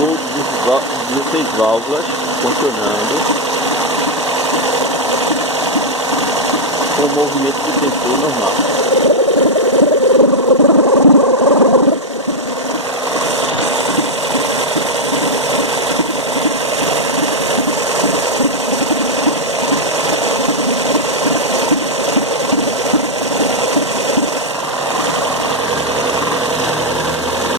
Vou 16 válvulas funcionando com o movimento de sensor normal.